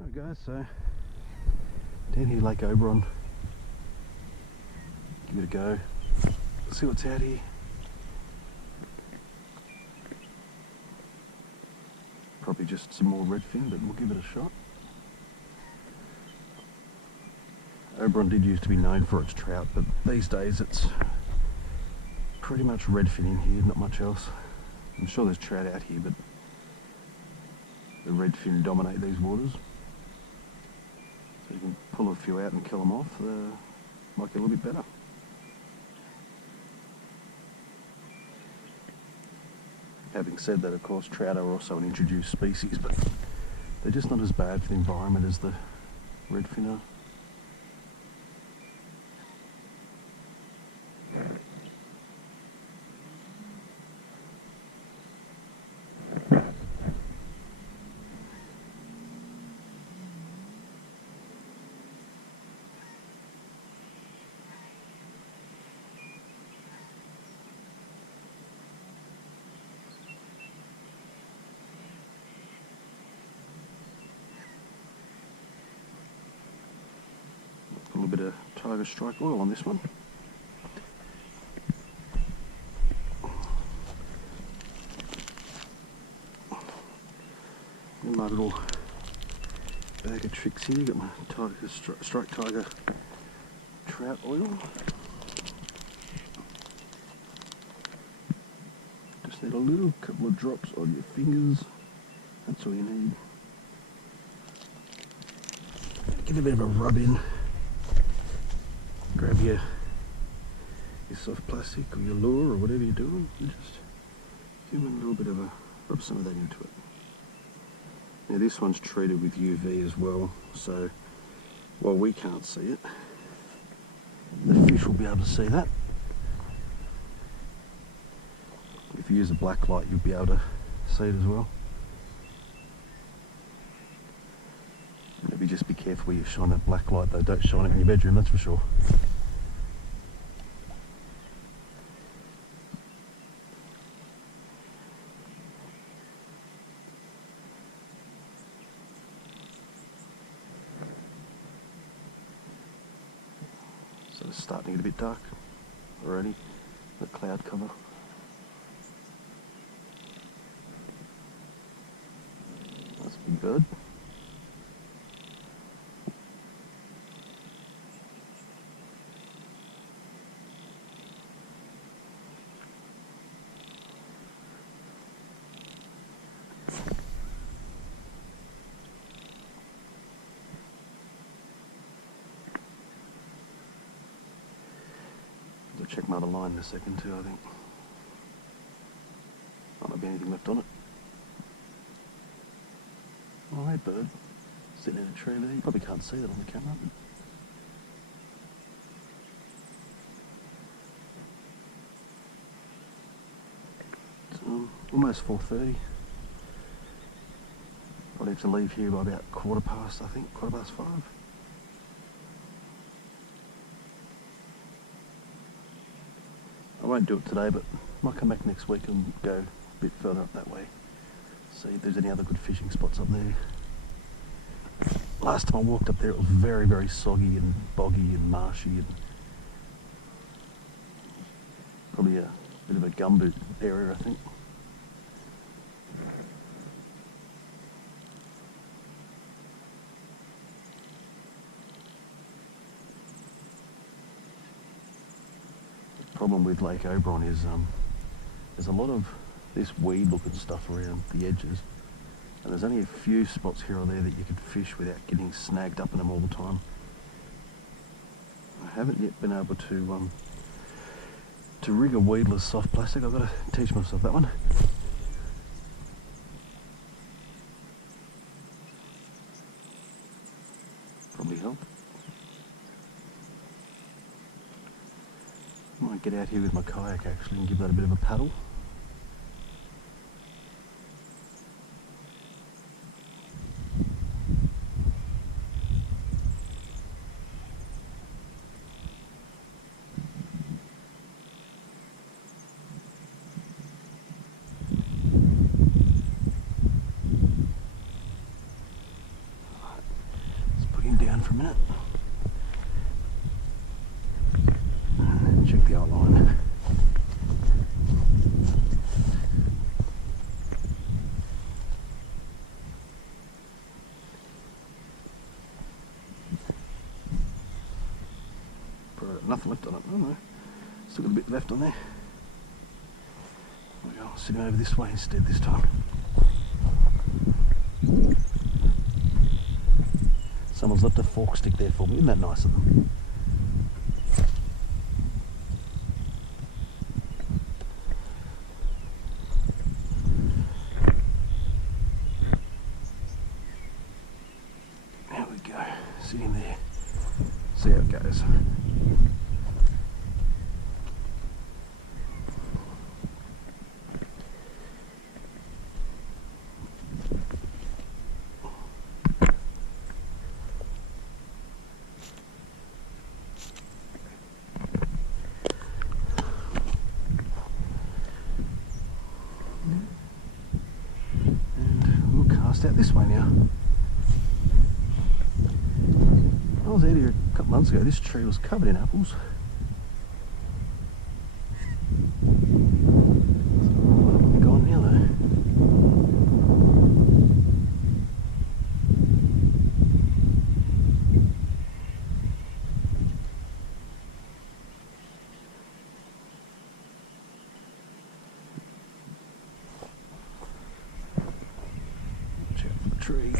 Alright guys, so down here Lake Oberon, give it a go, see what's out here. Probably just some more redfin, but we'll give it a shot. Oberon did used to be known for its trout, but these days it's pretty much redfin in here, not much else. I'm sure there's trout out here, but the redfin dominate these waters. So you can pull a few out and kill them off, might get a little bit better. Having said that, of course, trout are also an introduced species, but they're just not as bad for the environment as the redfin are. A little bit of Tiger Strike oil on this one. And my little bag of tricks here. Got my Strike Tiger trout oil. Just need a little couple of drops on your fingers. That's all you need. Give it a bit of a rub in. Grab your soft plastic or your lure or whatever you're doing, and just give it a little bit of a rub some of that into it. Now this one's treated with UV as well, so while we can't see it, the fish will be able to see that. If you use a black light, you'll be able to see it as well. Maybe just be careful where you shine that black light though, don't shine it in your bedroom, that's for sure. So it's starting to get a bit dark already, the cloud cover. That's a big bird. I'll check my other line in a second too, I think. Might not be anything left on it. Oh, hey bird. Sitting in a tree there. You probably can't see that on the camera. It's almost 4:30. I'll have to leave here by about 5:15, I think, 5:15. I won't do it today, but I might come back next week and go a bit further up that way. See if there's any other good fishing spots up there. Last time I walked up there, it was very, very soggy and boggy and marshy, and probably a bit of a gumboot area, I think. The problem with Lake Oberon is there's a lot of this weed looking stuff around the edges, and there's only a few spots here or there that you can fish without getting snagged up in them all the time. I haven't yet been able to rig a weedless soft plastic. I've got to teach myself that one. Probably help. Might get out here with my kayak actually and give that a bit of a paddle. down for a minute. Check the outline. Nothing left on it. Oh no, still got a bit left on there. I'll sit him over this way instead this time. Someone's left a fork stick there for me. Isn't that nice of them? There we go. Sit in there. See how it goes. Out this way now. I was out here a couple months ago. This tree was covered in apples. What have we gone now though? Tree.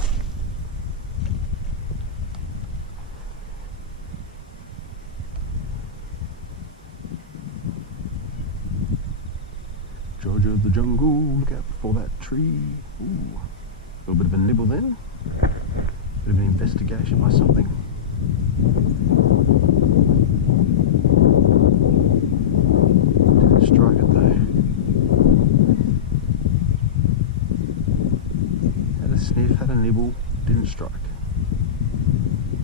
Georgia of the jungle, look out for that tree. Ooh, a little bit of a nibble then. Bit of an investigation by something. Didn't strike it though. Sniff, had a nibble, didn't strike.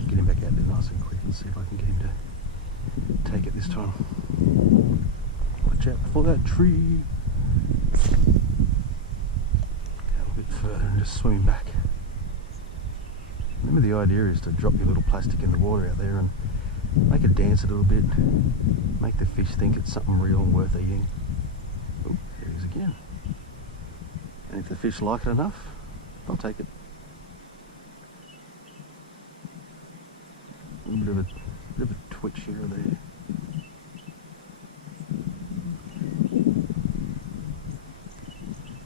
Get him back out there nice and quick and see if I can get him to take it this time. Watch out for that tree. Go a bit further and just swim back. Remember, the idea is to drop your little plastic in the water out there and make it dance a little bit, make the fish think it's something real and worth eating. Oh, there he is again. And if the fish like it enough, I'll take it. A little bit of a twitch here or there.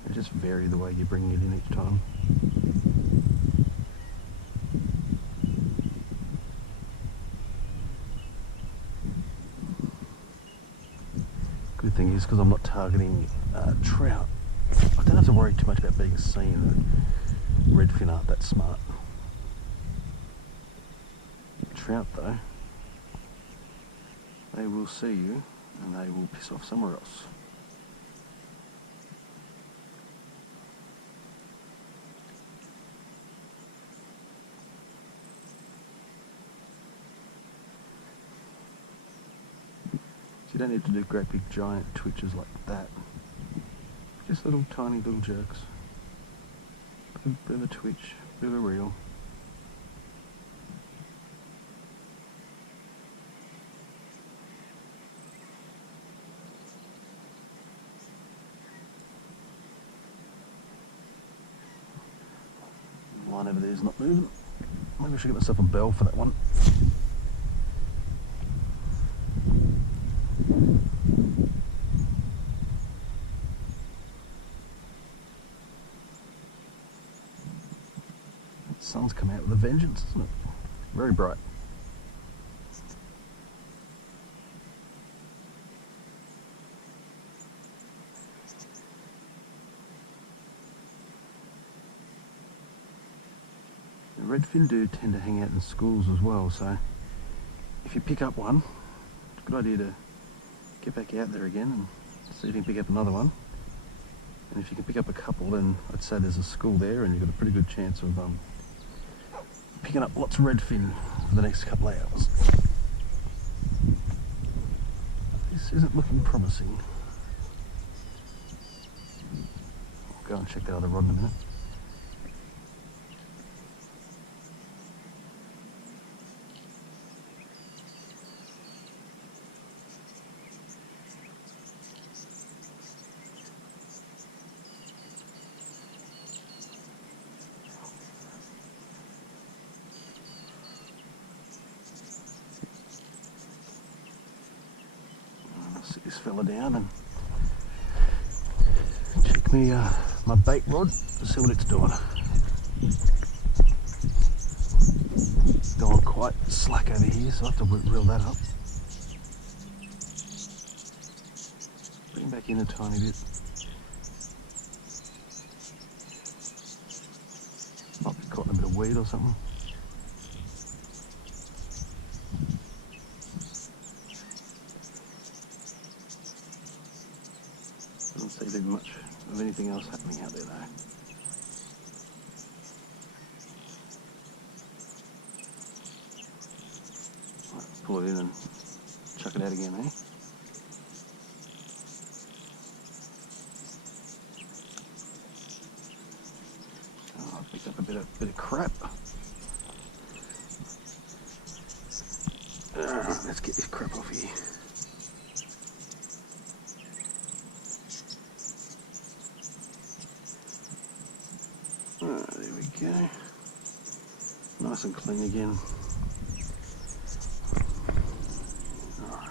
And just vary the way you're bringing it in each time. Good thing is, because I'm not targeting trout, I don't have to worry too much about being seen. Redfin aren't that smart. Trout though, they will see you and they will piss off somewhere else. So you don't need to do great big giant twitches like that. Just little tiny little jerks. Bit of a twitch, bit of a reel. The line over there is not moving. Maybe I should get myself a bell for that one. Sun's come out with a vengeance, isn't it? Very bright. The redfin do tend to hang out in schools as well, so if you pick up one, it's a good idea to get back out there again and see if you can pick up another one. And if you can pick up a couple, then I'd say there's a school there and you've got a pretty good chance of picking up lots of redfin for the next couple of hours. This isn't looking promising. I'll go and check that other rod in a minute. this fella down and check me my bait rod to see what it's doing. Going quite slack over here, so I have to reel that up. Bring back in a tiny bit. Might be caught in a bit of weed or something. Doesn't seem to be much of anything else happening out there though. Right, pull it in and chuck it out again, eh? Oh, I picked up a bit of crap. Let's get this crap off here. There we go. Nice and clean again. Alright.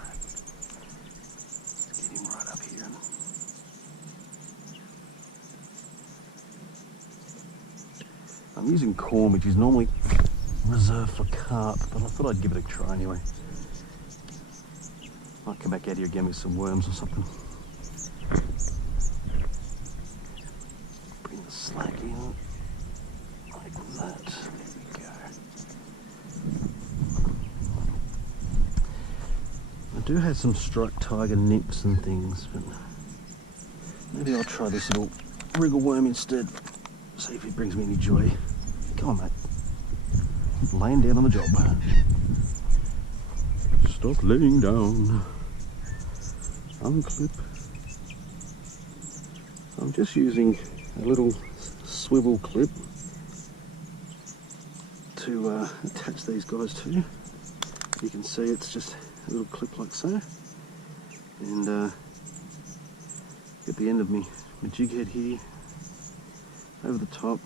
Let's get him right up here. I'm using corn, which is normally reserved for carp, but I thought I'd give it a try anyway. Might come back out here again with some worms or something. Bring the slack in. Like that. There we go. I do have some striped tiger nymphs and things, but maybe I'll try this little wriggle worm instead. See if it brings me any joy. Come on, mate. Laying down on the job. Stop laying down. Unclip. I'm just using a little swivel clip to attach these guys to. You can see it's just a little clip like so, and at the end of my jig head here, over the top,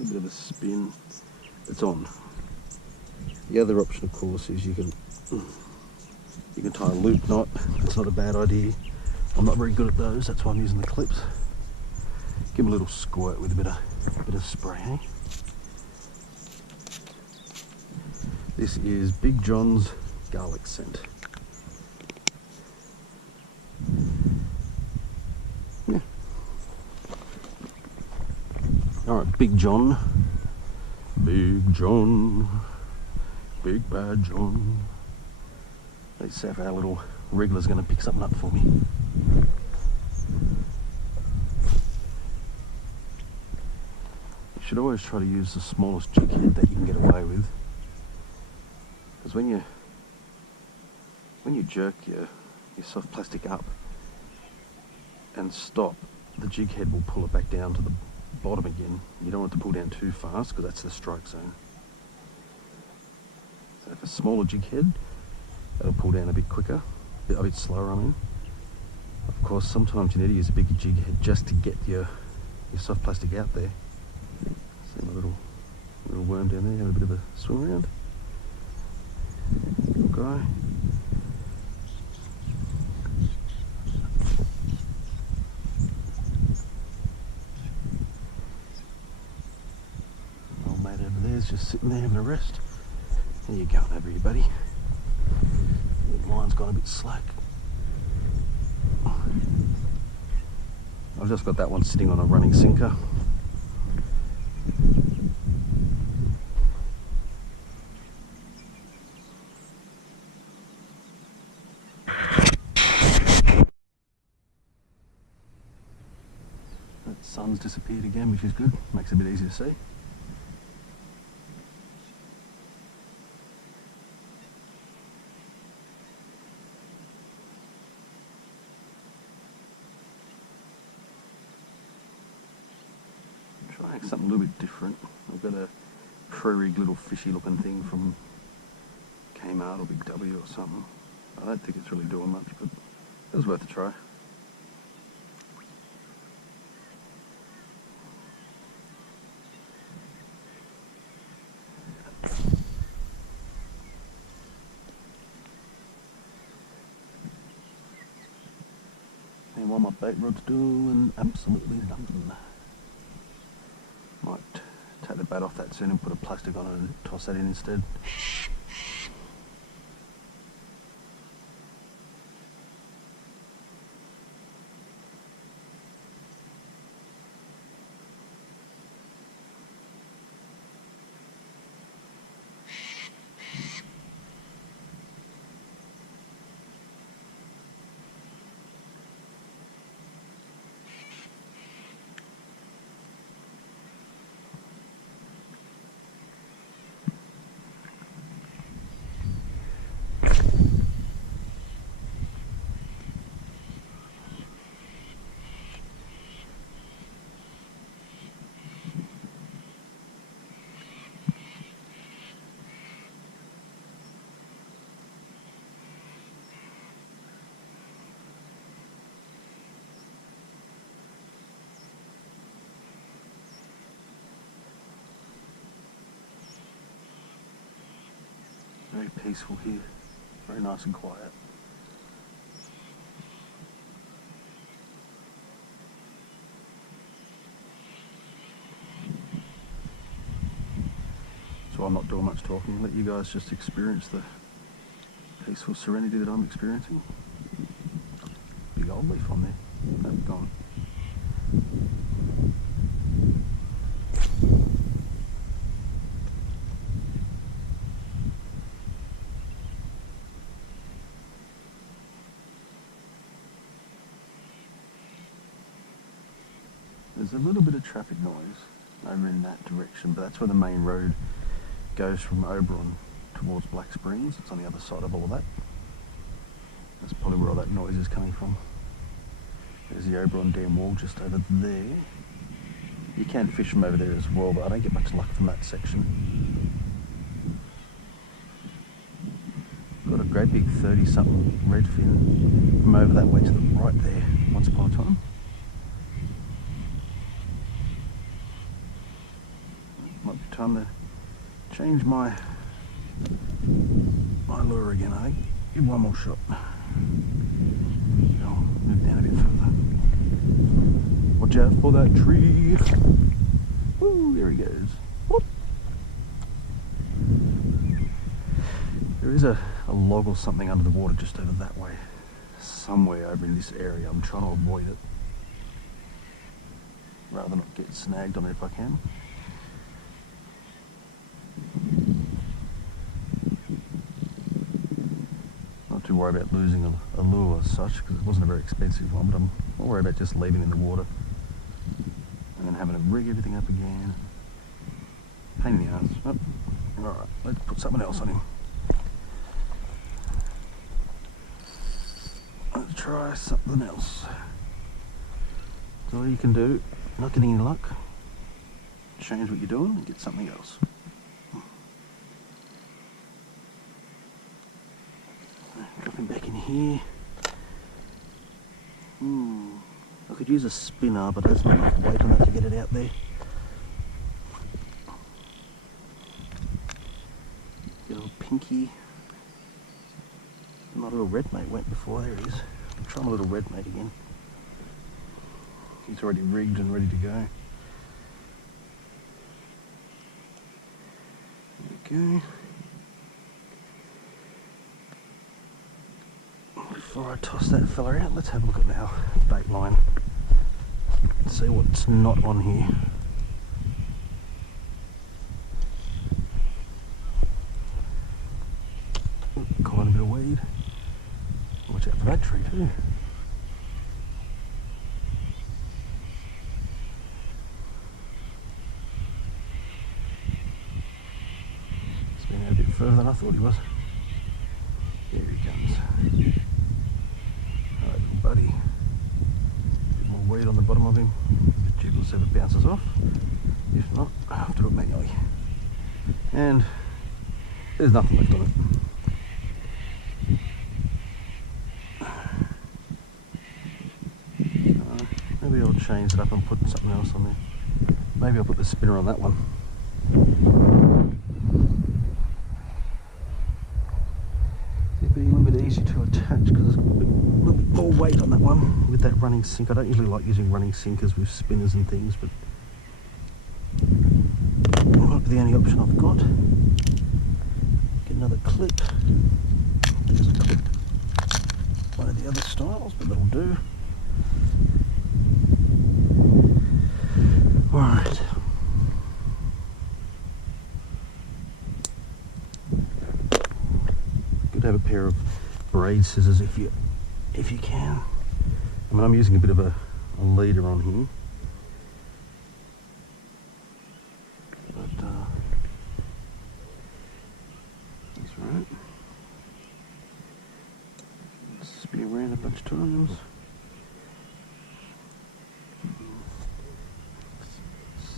a bit of a spin. It's on. The other option, of course, is you can tie a loop knot. That's not a bad idea. I'm not very good at those. That's why I'm using the clips. Give them a little squirt with a bit of spray. Eh? This is Big John's garlic scent. Yeah. Alright, Big John. Big John. Big Bad John. Let's see if our little wriggler's going to pick something up for me. You should always try to use the smallest jig head that you can get away with. Because when you jerk your soft plastic up and stop, the jig head will pull it back down to the bottom again. You don't want it to pull down too fast because that's the strike zone. So if a smaller jig head, that'll pull down a bit quicker, a bit slower I mean. Of course sometimes you need to use a bigger jig head just to get your soft plastic out there. See my little worm down there having a bit of a swim around. Good guy. Old mate over there's just sitting there having a rest. How you going over here, buddy? The line's gone a bit slack. I've just got that one sitting on a running sinker. That sun's disappeared again, which is good. Makes it a bit easier to see. Trying something a little bit different. I've got a pre-rigged little fishy looking thing from Kmart or Big W or something. I don't think it's really doing much, but it was worth a try. while my bait rod's doing absolutely nothing. Might take the bait off that soon and put a plastic on it and toss that in instead. Very peaceful here, very nice and quiet. So I'm not doing much talking, let you guys just experience the peaceful serenity that I'm experiencing. Big old leaf on there, that's gone. There's a little bit of traffic noise over in that direction, but that's where the main road goes from Oberon towards Black Springs. It's on the other side of all that. That's probably where all that noise is coming from. There's the Oberon Dam wall just over there. You can fish from over there as well, but I don't get much luck from that section. Got a great big 30-something redfin from over that way to the right there once upon a time. Might be time to change my lure again, I think. Give one more shot. I'll move down a bit further. Watch out for that tree. Woo, there he goes. Whoop. There is a log or something under the water just over that way. Somewhere over in this area. I'm trying to avoid it. Rather not get snagged on it if I can. Not too worried about losing a lure as such, because it wasn't a very expensive one, but I'm not worried about just leaving it in the water and then having to rig everything up again. Pain in the ass. Oh, alright, let's put something else on him. Let's try something else. That's all you can do. Not getting any luck. Change what you're doing and get something else. Drop him back in here. I could use a spinner, but there's not enough weight on it to get it out there. Get a little pinky. My little red mate went before, there he is. I'll try my little red mate again. He's already rigged and ready to go. There we go. Before I toss that fella out, let's have a look at our bait line. See what's not on here. Quite a bit of weed. Watch out for that tree too. He's been out a bit further than I thought he was. There he comes. Alright, little buddy. A bit more weed on the bottom of him. Jiggles if it bounces off. If not, I'll have to do it manually. And there's nothing left on it. Maybe I'll change it up and put something else on there. Maybe I'll put the spinner on that one. It'd be a little bit easier to attach because there's a little bit more weight on that one with with that running sink. I don't usually like using running sinkers with spinners and things, but it might be the only option I've got. Get another clip. There's a clip. One of the other styles, but that'll do. Alright. Good to have a pair of braid scissors if you can. I mean, I'm using a bit of a leader on here. But that's right. Spin around a bunch of times.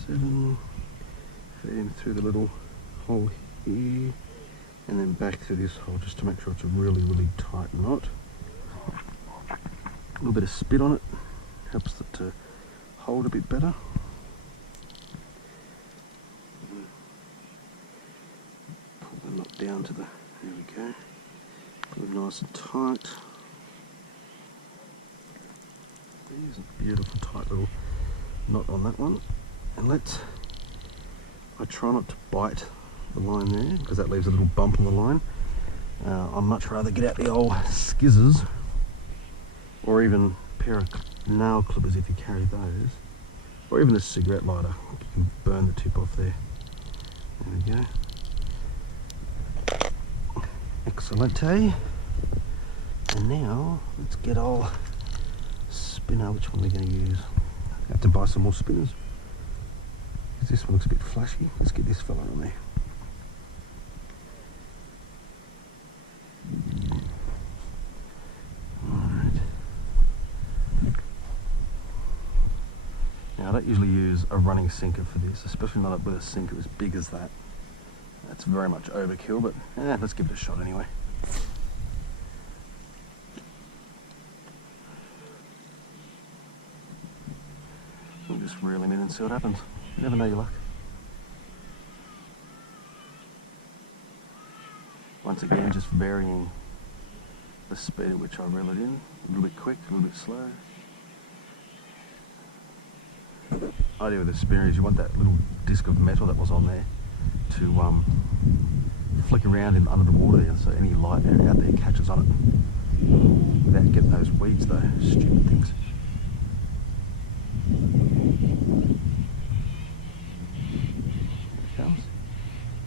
7. Feed him through the little hole here, and then back through this hole just to make sure it's a really, really tight knot. A little bit of spit on it helps it to hold a bit better. Pull the knot down to the, there we go. Put it nice and tight. There's a beautiful tight little knot on that one. And I try not to bite the line there because that leaves a little bump on the line. I'd much rather get out the old skizzers or even a pair of nail clippers if you carry those, or even a cigarette lighter. You can burn the tip off there. There we go. Excellente. And now let's get old spinner. Which one are we going to use? I have to buy some more spinners. This one looks a bit flashy. Let's get this fella on there. Alright. Now I don't usually use a running sinker for this, especially not with a sinker as big as that. That's very much overkill, but let's give it a shot anyway. We'll just reel him in and see what happens. You never know your luck. Once again, just varying the speed at which I reel it in. A little bit quick, a little bit slow. The idea with the spinner is you want that little disc of metal that was on there to flick around in under the water there, so any light out there catches on it without getting those weeds though, stupid things.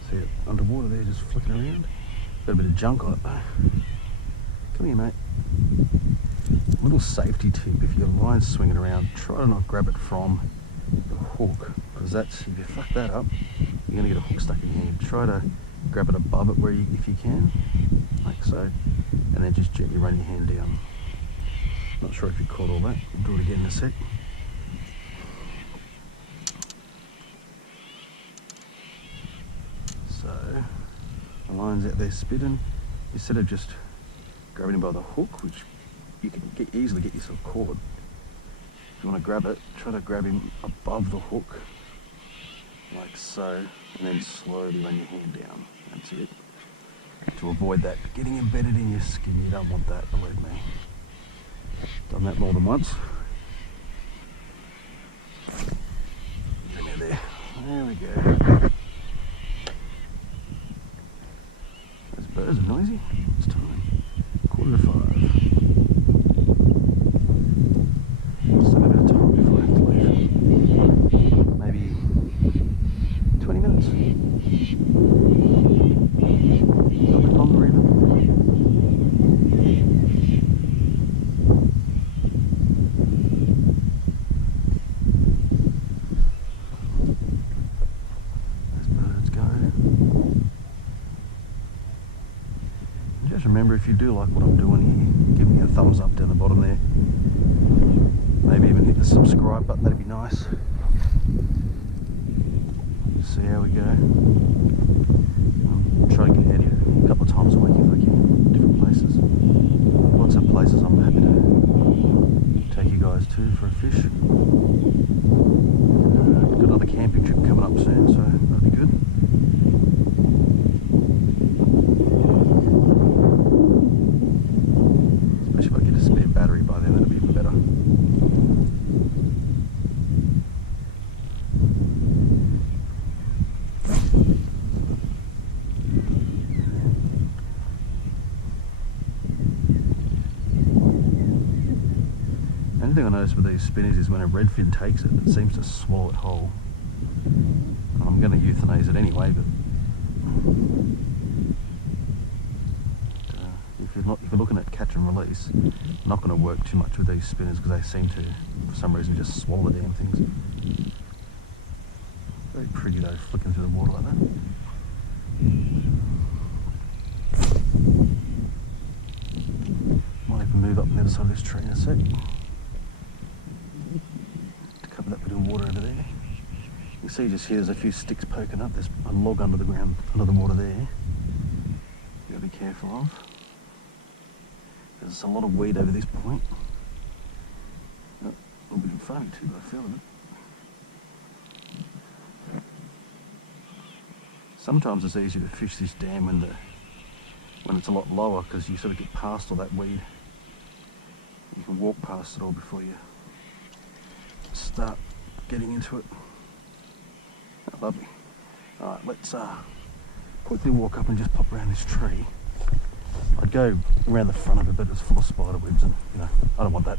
See it underwater there, just flicking around. Got a bit of junk on it though. Come here, mate. A little safety tip: if your line's swinging around, try to not grab it from the hook, because that's, if you fuck that up, you're gonna get a hook stuck in your hand. Try to grab it above it if you can, like so, and then just gently run your hand down. Not sure if you caught all that. We'll do it again in a sec. So the line's out there spitting. Instead of just grabbing him by the hook, which you can easily get yourself caught, if you want to grab it, try to grab him above the hook, like so, and then slowly run your hand down. That's it. To avoid that getting embedded in your skin, you don't want that, believe me. Done that more than once. There we go. Those birds are noisy. It's time. 4:45. Still a bit of time before I have to leave. Maybe 20 minutes. A little bit longer even. Just remember, if you do like what I'm doing here, give me a thumbs up down the bottom there. Maybe even hit the subscribe button, that'd be nice. See how we go. I'm trying to get out here a couple of times a week if I can, different places. Lots of places I'm happy to take you guys to for a fish. Got another camping trip coming up soon, so that'll be good. Especially if I get a spare battery by then, that'll be even better. One thing I noticed with these spinners is when a redfin takes it, it seems to swallow it whole. I'm going to euthanize it anyway, but if you're looking at catch and release, not going to work too much with these spinners because they seem to, for some reason, just swallow the damn things. Very pretty though, flicking through the water like that. Might even move up on the other side of this tree in a sec to cover that bit of water over there. You see just here there's a few sticks poking up. There's a log under the ground, under the water there. You've got to be careful of. There's a lot of weed over this point. Oh, a little bit in front of me too, by the feel of it. Sometimes it's easier to fish this dam when it's a lot lower because you sort of get past all that weed. You can walk past it all before you start getting into it. Oh, lovely. Alright, let's quickly walk up and just pop around this tree. I'd go around the front of it, but it's full of spider webs and, you know, I don't want that.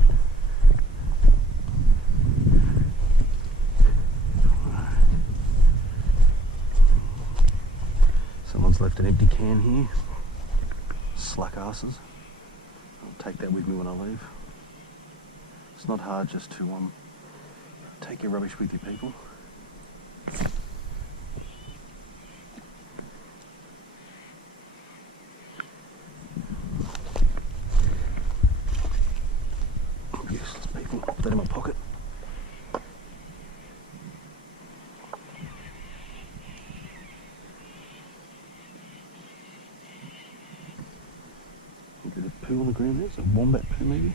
Someone's left an empty can here. Slack asses. I'll take that with me when I leave. It's not hard just to take your rubbish with you, people. Useless people. Put that in my pocket. A bit of poo on the ground there. It's a wombat poo maybe.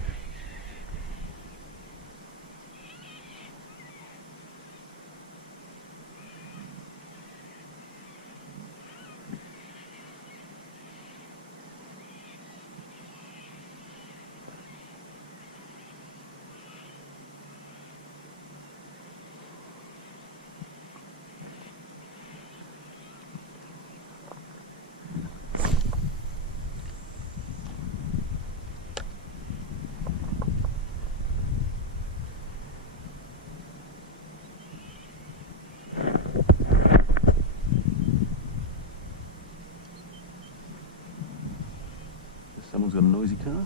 Someone's got a noisy car.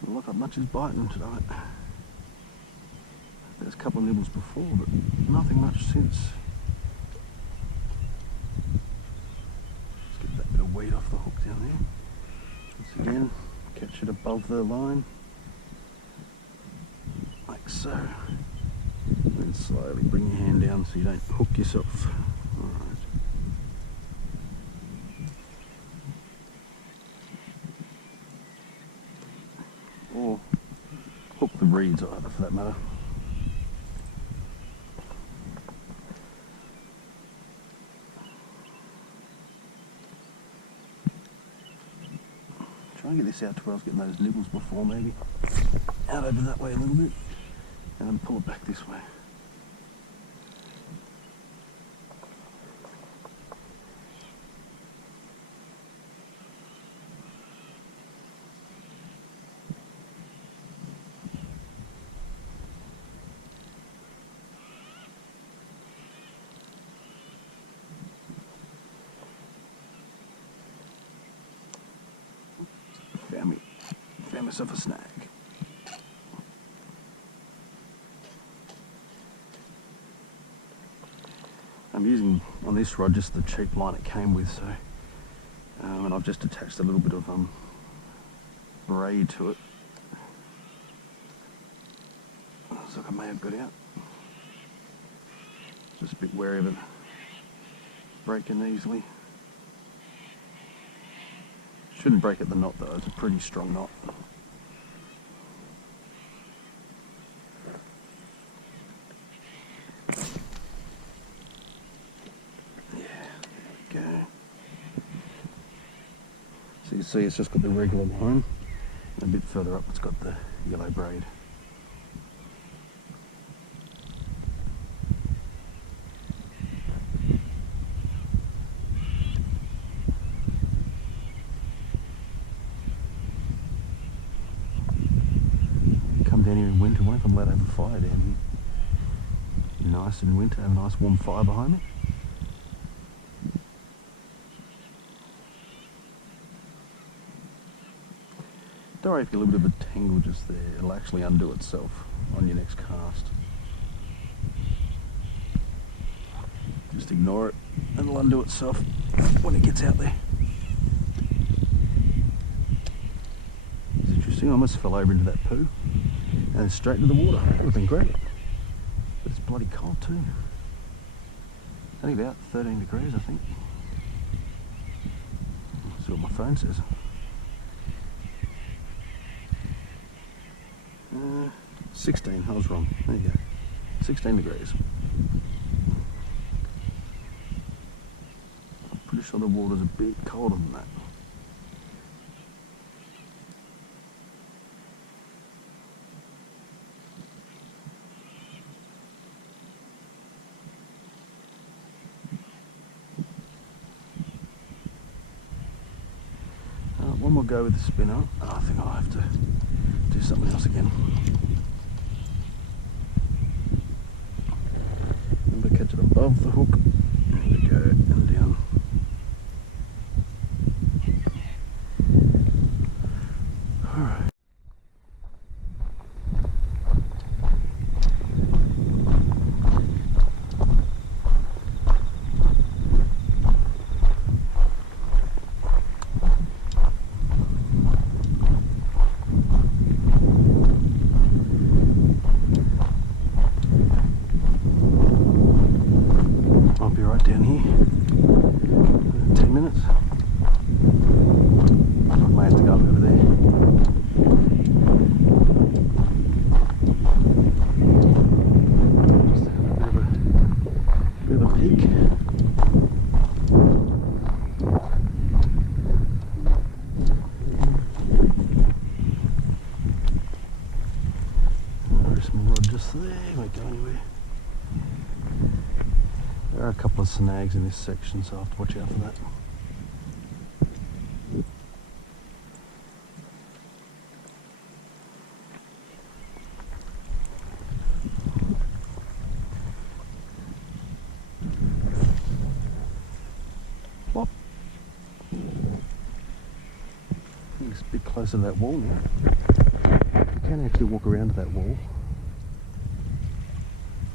Doesn't look like much is biting tonight. There's a couple of nibbles before, but nothing much since. Let's get that bit of weed off the hook down there. Once again, catch it above the line, like so. And then slowly bring your hand down so you don't hook yourself. Alright. Or hook the reeds either, for that matter. Try and get this out to where I was getting those nibbles before, maybe. Out over that way a little bit, and then pull it back this way. Found myself a snag. I'm using on this rod just the cheap line it came with, so and I've just attached a little bit of braid to it. Looks like I may have got out. Just a bit wary of it breaking easily. Shouldn't break at the knot though, it's a pretty strong knot. Yeah, there we go. So you see it's just got the regular line, and a bit further up it's got the yellow braid. winter. Won't I'm allowed to have a fire down here. Nice in winter, have a nice warm fire behind me. Don't worry if you get a little bit of a tangle just there, it'll actually undo itself on your next cast. Just ignore it and it'll undo itself when it gets out there. It's interesting, I almost fell over into that poo and then straight into the water. It would have been great. But it's bloody cold too. Only about 13 degrees I think. Let's see what my phone says. 16, I was wrong. There you go. 16 degrees. I'm pretty sure the water's a bit colder than that. One more go with the spinner. I think I'll have to do something else again. Remember, catch it above the hook. There we go, and down. Alright. Down here, 10 minutes. I might have to go over there. Just have a bit of a peek. There's my rod just there, won't go anywhere. There are a couple of snags in this section, so I'll have to watch out for that. Plop. It's a bit closer to that wall now. You can actually walk around to that wall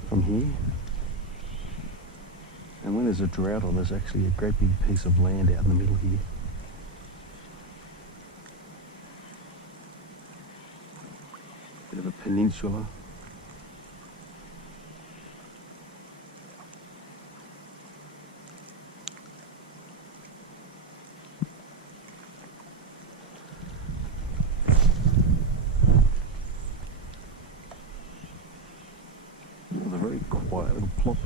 from here. And when there's a drought on, there's actually a great big piece of land out in the middle here. Bit of a peninsula. With a very quiet little plop.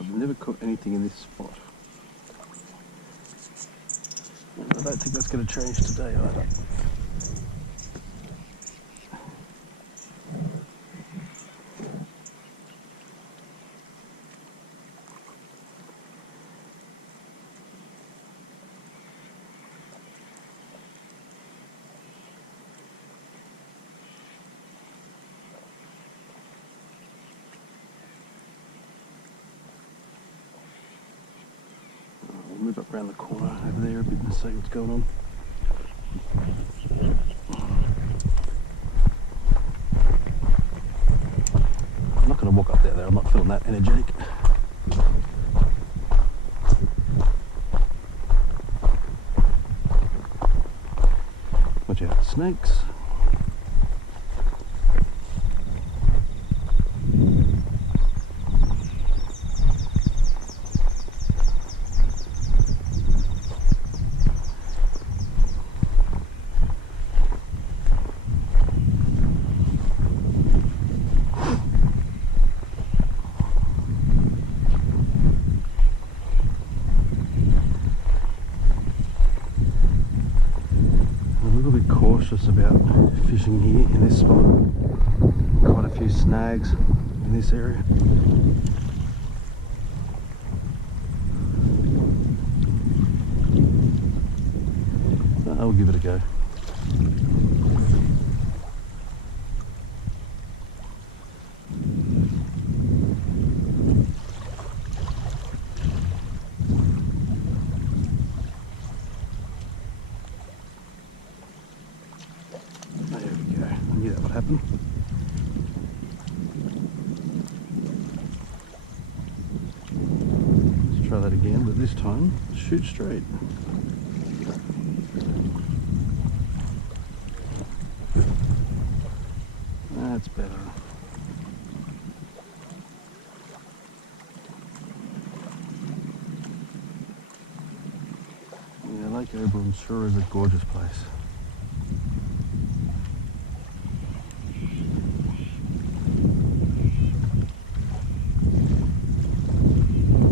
I've never caught anything in this spot. I don't think that's going to change today either. Move up around the corner over there a bit and see what's going on. I'm not going to walk up there, I'm not feeling that energetic. Watch out, snakes. cautious about fishing here in this spot. Quite a few snags in this area. I'll give it a go. There we go. I knew that would happen. Let's try that again, but this time shoot straight. That's better. Yeah, Lake Oberon sure is a gorgeous place.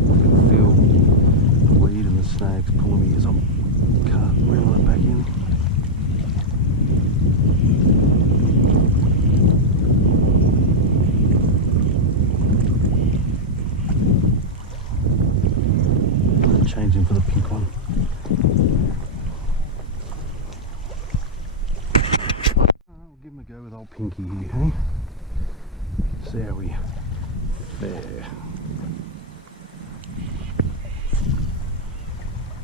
I can feel the weed and the snags pulling me as I'm reeling it back in. Changing for the pink one. I'll give him a go with old Pinky here, hey? See how we fare.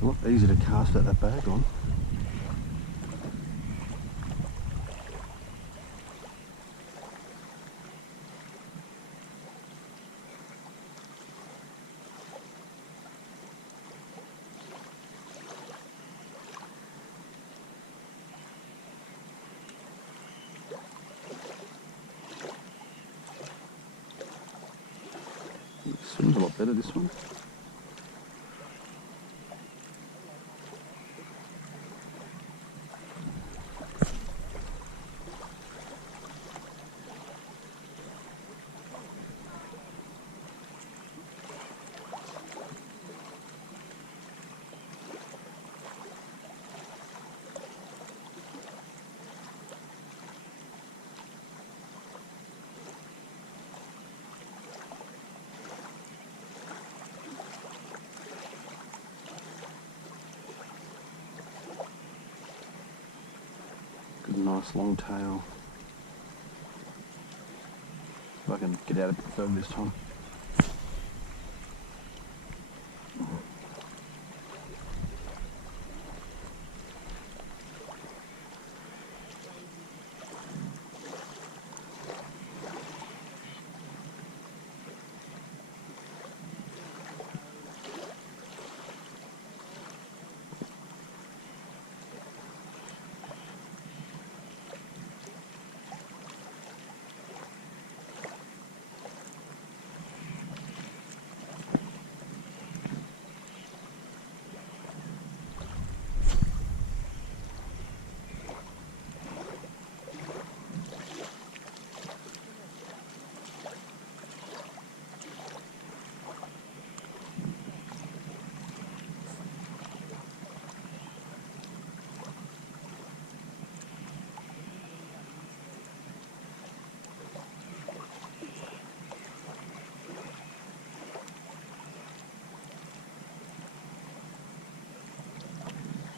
A lot easier to cast out that bag on. Swims a lot better, this one. Good, nice long tail. If I can get out a bit further this time.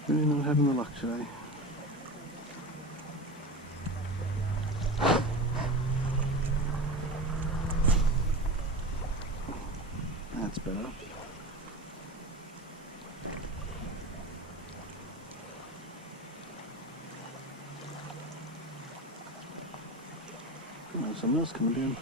Really not having the luck today. That's better. Oh, there's something else coming down.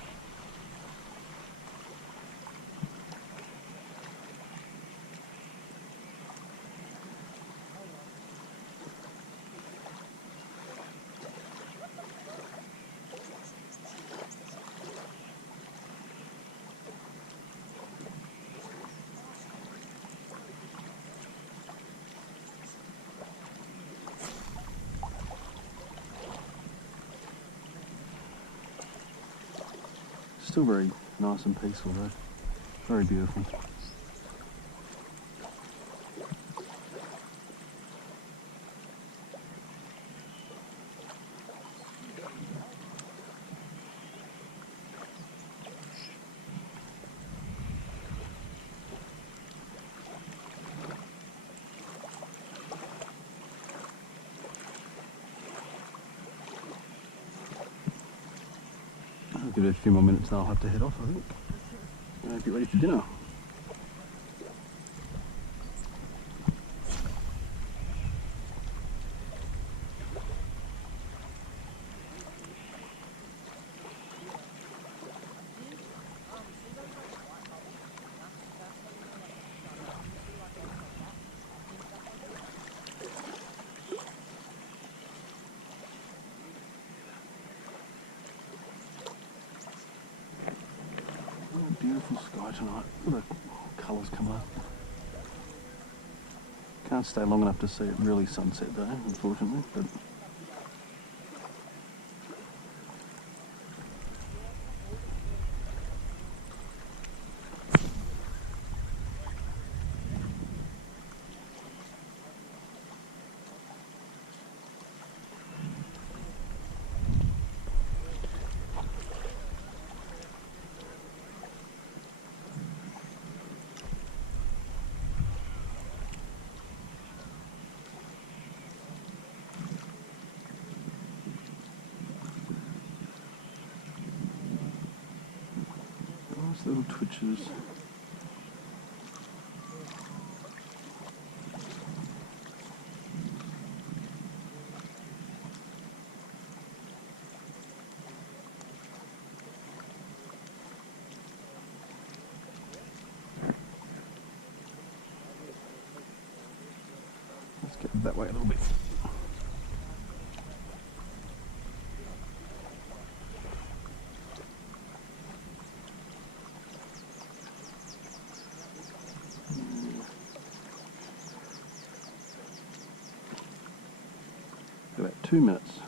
Still very nice and peaceful though. Very beautiful. I'll give it a few more minutes and I'll have to head off, I think. Get ready for dinner. Beautiful sky tonight. Look at the colours come up. Can't stay long enough to see it really sunset though, unfortunately, but nice little twitches. Let's get that way a little bit. About 2 minutes.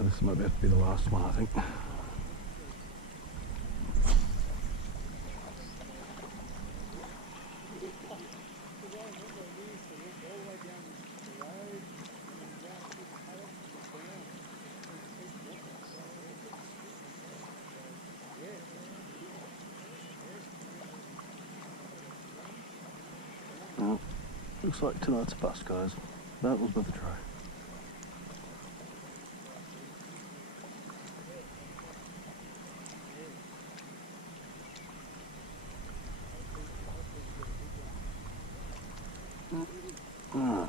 This might have to be the last one, I think. Well, looks like tonight's a bust, guys. That was worth a try. Alright.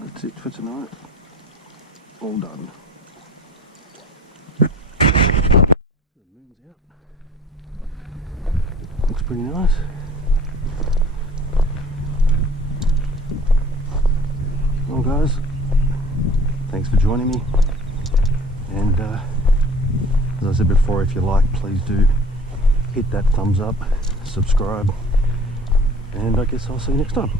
That's it for tonight. All done. The moon's out. Looks pretty nice. Well guys, thanks for joining me. And as I said before, if you like, please do hit that thumbs up, subscribe, and I guess I'll see you next time.